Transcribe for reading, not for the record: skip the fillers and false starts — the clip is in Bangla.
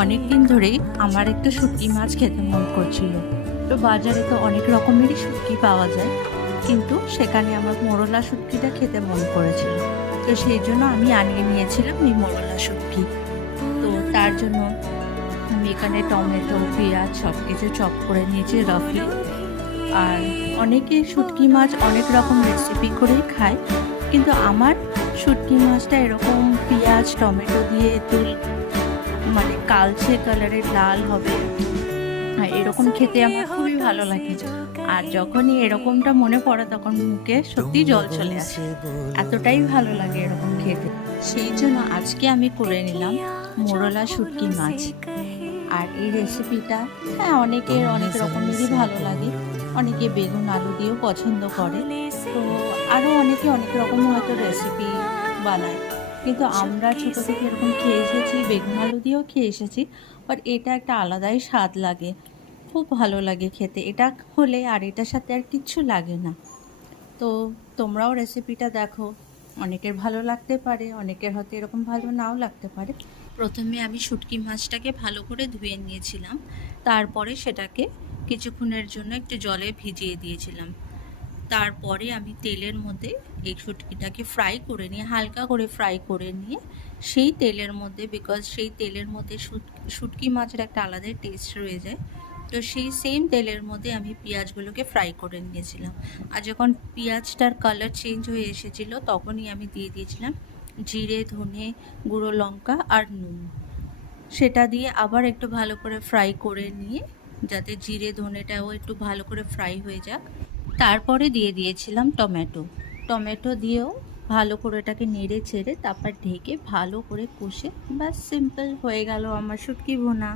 অনেক দিন ধরেই আমার একটু শুটকি মাছ খেতে মন করছিল। তো বাজারে তো অনেক রকমেরই শুটকি পাওয়া যায়, কিন্তু সেখানে আমার মোরলা শুটকিটা খেতে মন করেছিল। তো সেই জন্য আমি আনিয়ে নিয়েছিলাম এই মোরলা শুটকি। তো তার জন্য আমি এখানে টমেটো, পেঁয়াজ সব কিছু চপ করে নিয়েছি রাফলি। আর অনেকে শুটকি মাছ অনেক রকম রেসিপি করেই খায়, কিন্তু আমার শুটকি মাছটা এরকম পেঁয়াজ টমেটো দিয়ে একটু মানে কালচে কালারের লাল হবে, আর এরকম খেতে আমার খুবই ভালো লাগে। আর যখনই এরকমটা মনে পড়ে তখন মুখে সত্যি জল চলে আসে, এতটাই ভালো লাগে এরকম খেতে। সেই জন্য আজকে আমি করে নিলাম মোরলা শুটকি মাছ। আর এই রেসিপিটা, হ্যাঁ, অনেকের অনেক রকমেরই ভালো লাগে। অনেকে বেগুন আলু দিয়েও পছন্দ করে। তো আরও অনেকে অনেক রকম হয়তো রেসিপি বানায়, কিন্তু আমরা ছোট থেকে এরকম খেয়ে এসেছি, বেগুন আলু দিয়েও খেয়ে এসেছি। বাট এটা একটা আলাদাই স্বাদ লাগে, খুব ভালো লাগে খেতে। এটা হলে আর এটার সাথে আর কিচ্ছু লাগে না। তো তোমরাও রেসিপিটা দেখো, অনেকের ভালো লাগতে পারে, অনেকের হয়তো এরকম ভালো নাও লাগতে পারে। প্রথমে আমি শুটকি মাছটাকে ভালো করে ধুয়ে নিয়েছিলাম, তারপরে সেটাকে কিছুক্ষণের জন্য একটু জলে ভিজিয়ে দিয়েছিলাম। তারপরে আমি তেলের মধ্যে এই শুটকিটাকে ফ্রাই করে নিয়ে, হালকা করে ফ্রাই করে নিয়ে, সেই তেলের মধ্যে, বিকজ সেই তেলের মধ্যে শুটকি মাছের একটা আলাদা টেস্ট রয়ে যায়, তো সেই সেম তেলের মধ্যে আমি পেঁয়াজগুলোকে ফ্রাই করে নিয়েছিলাম। আর যখন পেঁয়াজটার কালার চেঞ্জ হয়ে এসেছিলো তখনই আমি দিয়ে দিয়েছিলাম জিরে, ধনে, গুঁড়ো লঙ্কা আর নুন। সেটা দিয়ে আবার একটু ভালো করে ফ্রাই করে নিয়ে, যাতে জিরে ধনেটাও একটু ভালো করে ফ্রাই হয়ে যাক, তারপরে দিয়ে দিয়েছিলাম টমেটো। টমেটো দিয়েও ভালো করে এটাকে নেড়ে ছেড়ে তারপর ঢেকে ভালো করে কষে, ব্যাস সিম্পল হয়ে গেল আমার শুটকি ভুনা।